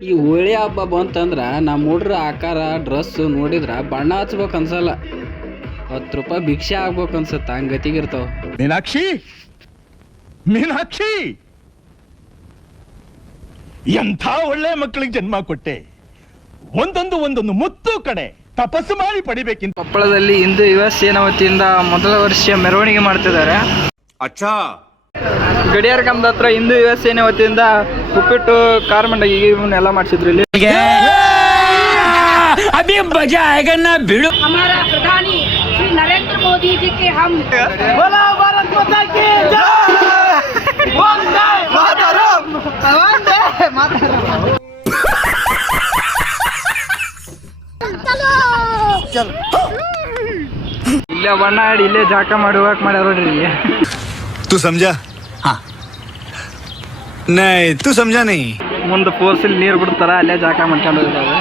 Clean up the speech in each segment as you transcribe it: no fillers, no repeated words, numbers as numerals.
ಈ ಹೋಳಿ ಹಬ್ಬ ಬಂತಂದ್ರ ನಮ್ಮ ಹುಡ್ರ ಆಕಾರ ಡ್ರೆಸ್ ನೋಡಿದ್ರ ಬಣ್ಣ ಹಚ್ಬೇಕು ಅನ್ಸಲ್ಲ. 10 ರೂಪಾಯಿ ಭಿಕ್ಷೆ ಆಗ್ಬೇಕು ಅನ್ಸತ್ತ, ಹಂಗತಿಗಿರ್ತಾವ. ಮೀನಾಕ್ಷಿ, ಮೀನಾಕ್ಷಿ, ಎಂಥ ಒಳ್ಳೆ ಮಕ್ಕಳಿಗೆ ಜನ್ಮ ಕೊಟ್ಟೆ. ಒಂದೊಂದು ಮುತ್ತು ಕಡೆ ತಪಸ್ಸು ಮಾಡಿ ಪಡಿಬೇಕಿಂತ. ಕೊಪ್ಪಳದಲ್ಲಿ ಹಿಂದೂ ಯುವ ಸೇನಾ ವತಿಯಿಂದ ಮೊದಲ ವರ್ಷ ಮೆರವಣಿಗೆ ಮಾಡ್ತಿದ್ದಾರೆ. ಗಡಿಯಾರ ಕಂಬದ ಹತ್ರ ಹಿಂದೂ ಯುವ ಸೇನೆ ವತಿಯಿಂದ ಉಪ್ಪಿಟ್ಟು, ಖಾರ ಮಂಡಗಿ ಇವನ್ನೆಲ್ಲ ಮಾಡಿಸಿದ್ರು. ಇಲ್ಲಿ अभी मजा आएगा ना भिड़ो. हमारा प्रधानी श्री नरेंद्र मोदी जी के हम बोला भारत माता की जय. वंदे मातरम. वंदे मातरम. ಇಲ್ಲೇ ಬಣ್ಣ ಆಡಿ ಇಲ್ಲೇ ಜಾಕ ಮಾಡಿ ಹೋಗಕ್ ಮಾಡ್ಯಾರ ನೋಡ್ರಿ. ಇಲ್ಲಿ तू समझा? हाँ नहीं तू समझा नहीं. ಮುಂದೆ ಫೋರ್ಸಲ್ಲಿ ನೀರು ಬಿಡ್ತಾರ, ಅಲ್ಲೇ ಜಾಕ ಮಾಡ್ಕೊಂಡು ಹೋಗಿದ್ದಾವೆ.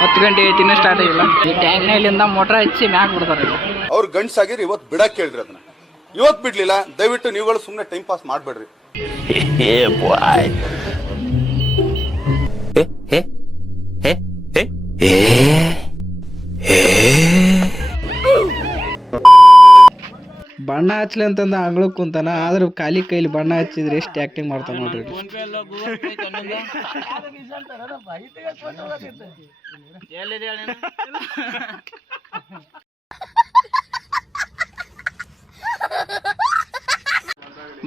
10 ಗಂಟೆ ಐತಿನ ಸ್ಟಾರ್ಟ್ ಆಗಿಲ್ಲ. ಈ ಟ್ಯಾಂಕ್ನಲ್ಲಿಂದ ಮೋಟ್ರ್ ಹಚ್ಚಿ ಮ್ಯಾಕ್ ಬಿಡ್ತಾರೆ. ಅವ್ರು ಗಂಡ್ಸಾಗಿರಿ ಇವತ್ತು ಬಿಡಕ್ ಕೇಳ್ರಿ, ಅದನ್ನ ಇವತ್ತು ಬಿಡ್ಲಿಲ್ಲ. ದಯವಿಟ್ಟು ನೀವುಗಳು ಸುಮ್ಮನೆ ಟೈಮ್ ಪಾಸ್ ಮಾಡ್ಬೇಡ್ರಿ. ಬಣ್ಣ ಹಚ್ಲಿ ಅಂತಂದ ಅಂಗಳ ಕುಂತಾನ, ಆದ್ರೆ ಖಾಲಿ ಕೈಲಿ ಬಣ್ಣ ಹಚ್ಚಿದ್ರೆ ಎಷ್ಟು ಆಕ್ಟಿಂಗ್ ಮಾಡ್ತಾನ ನೋಡ್ರಿ.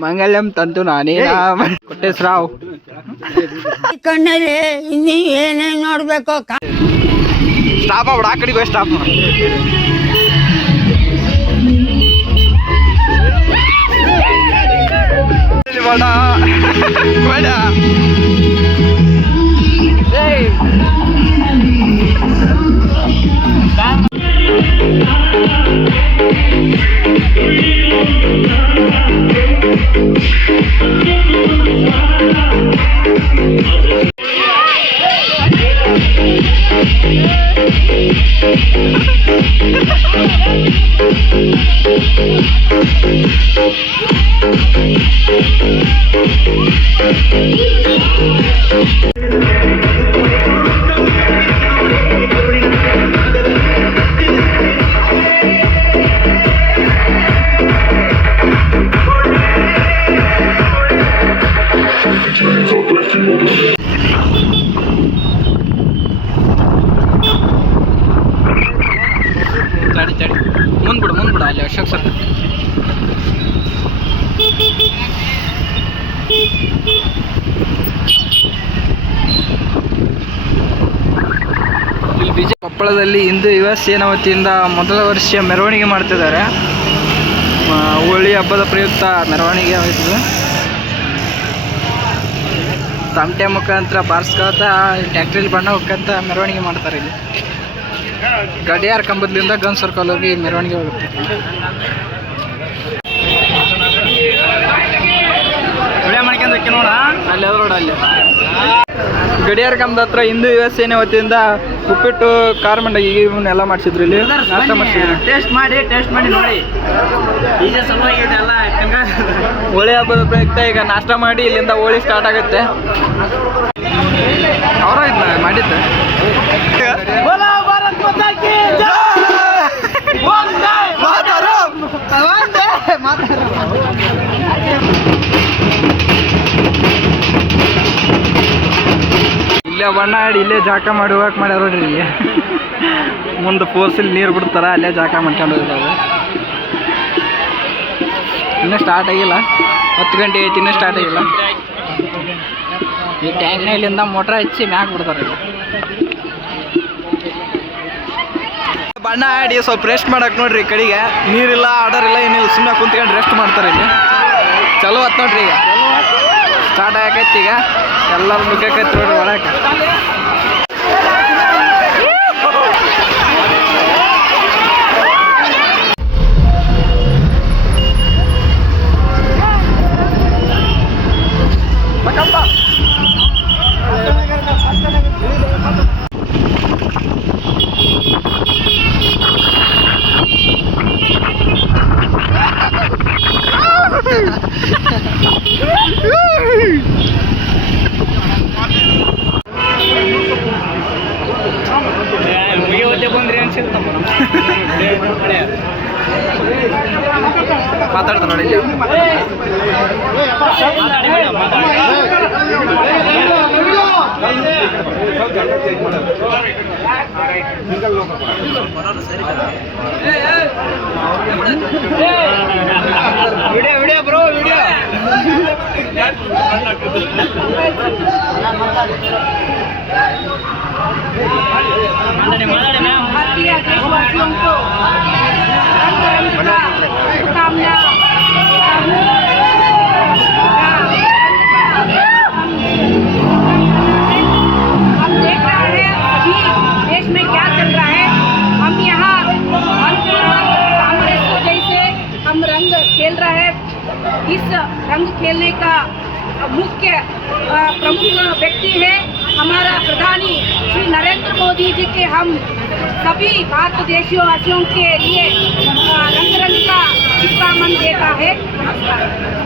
ಮಂಗಲ್ಯಂ ತಂತು ನಾನೇ ಕೊಟ್ಟೇಶ್ರಾವ್. ಕಣ್ಣಲ್ಲಿ ಇನ್ನೀ ಏನೇನ್ ನೋಡ್ಬೇಕು. ಸ್ಟಾಪ್ ಆಗ್ಬಿಡ, ಆ ಕಡೆಗೆ ಸ್ಟಾಪ್ ಮಾಡ. ಮುಂದ್ಬಿಡು ಅಲ್ಲಿ ಅಶೋಕ್ ಸರ್. ಕೊಪ್ಪಳದಲ್ಲಿ ಹಿಂದೂ ಯುವ ಸೇನಾ ವತಿಯಿಂದ ಮೊದಲ ವರ್ಷ ಮೆರವಣಿಗೆ ಮಾಡ್ತಿದ್ದಾರೆ. ಹೋಳಿ ಹಬ್ಬದ ಪ್ರಯುಕ್ತ ಮೆರವಣಿಗೆ ಆಯಿತು. ತಮಟೆ ಮುಖಾಂತರ ಬಾರಿಸ್ಕೊತ ಟ್ಯಾಕ್ಟ್ರಿಲಿ ಬಣ್ಣ ಹೋಗ್ಕಂತ ಮೆರವಣಿಗೆ ಮಾಡ್ತಾರೆ. ಇಲ್ಲಿ ಗಡಿಯಾರ ಕಂಬದಿಂದ ಗನ್ ಸರ್ಕಲ್ ಹೋಗಿ ಮೆರವಣಿಗೆ ಹೋಗುತ್ತೆ. ವಿಡಿಯೋ ಮಾಡ್ಕೊಂಡಕ್ಕೆ ನೋಡ ಅಲ್ಲಿ ಅದ್ರ ನೋಡ. ಅಲ್ಲಿ ಗಡಿಯಾರ ಕಂಬದ ಹತ್ರ ಹಿಂದೂ ಯುವ ಸೇನೆ ವತಿಯಿಂದ ಉಪ್ಪಿಟ್ಟು, ಖಾರ ಮಂಡಗಿ ಇವನ್ನೆಲ್ಲ ಮಾಡಿಸಿದ್ರು. ಇಲ್ಲಿ ನಾಷ್ಟ ಮಾಡಿಸಿದ್ರು. ಟೇಸ್ಟ್ ಮಾಡಿ ನೋಡಿ. ಈಗ ಸಲುವಾಗಿದೆ ಎಲ್ಲ. ಹೋಳಿ ಹಬ್ಬದ ಪ್ರಯುಕ್ತ ಈಗ ನಾಷ್ಟ ಮಾಡಿ ಇಲ್ಲಿಂದ ಹೋಳಿ ಸ್ಟಾರ್ಟ್ ಆಗುತ್ತೆ. ಅವರ ಮಾಡಿದ್ದೆ. भारत माता की जय. वंदे मातरम. वंदे मातरम. ಇಲ್ಲೇ ಬಣ್ಣ ಆಡಿ ಇಲ್ಲೇ ಜಾಕ ಮಾಡಿ ಹೋಗಕ್ ಮಾಡ್ಯಾರ ನೋಡ್ರಿ. ಇಲ್ಲಿ ಮುಂದೆ ಫೋರ್ಸಲ್ಲಿ ನೀರು ಬಿಡ್ತಾರ, ಅಲ್ಲೇ ಜಾಕ ಮಾಡ್ಕೊಂಡು ಹೋಗಿದ್ದಾವೆ. ಇನ್ನೂ ಸ್ಟಾರ್ಟ್ ಆಗಿಲ್ಲ. 10 ಗಂಟೆ ಐತಿ, ಇನ್ನೂ ಸ್ಟಾರ್ಟ್ ಆಗಿಲ್ಲ. ಈ ಟ್ಯಾಂಕ್ನಲ್ಲಿಂದ ಮೋಟ್ರ್ ಹಚ್ಚಿ ಮ್ಯಾಕ್ ಬಿಡ್ತಾರೆ. ಬಣ್ಣ ಆಡಿ ಸ್ವಲ್ಪ ರೆಸ್ಟ್ ಮಾಡಕ್ ನೋಡ್ರಿ. ಈ ಕಡೆಗೆ ನೀರಿಲ್ಲ, ಆರ್ಡರ್ ಇಲ್ಲ, ಏನಿಲ್ಲ, ಸುಮ್ಮನೆ ಕುಂತ್ಕೊಂಡು ರೆಸ್ಟ್ ಮಾಡ್ತಾರೆ. ಇಲ್ಲಿ ಚಲೋ ಆತ್ ನೋಡ್ರಿ. ಈಗ ಸ್ಟಾರ್ಟ್ ಆಗೈತಿ. ಈಗ ಎಲ್ಲರೂ ನುಗ್ಗಕೈತಿ ನೋಡ್ರಿ ಒಳಕ್ಕೆ. Video bro video. भारतीय देशवासियों को रंग रंग का शुभकामना। हम देख रहे हैं अभी देश में क्या चल रहा है। हम यहाँ सामने जैसे हम रंग खेल रहे हैं। इस रंग खेलने का मुख्य प्रमुख व्यक्ति है हमारा प्रधानी श्री नरेंद्र मोदी जी के। हम सभी भारत देशवासियों के लिए रंग रंग का शुभकामना देता है। नमस्कार।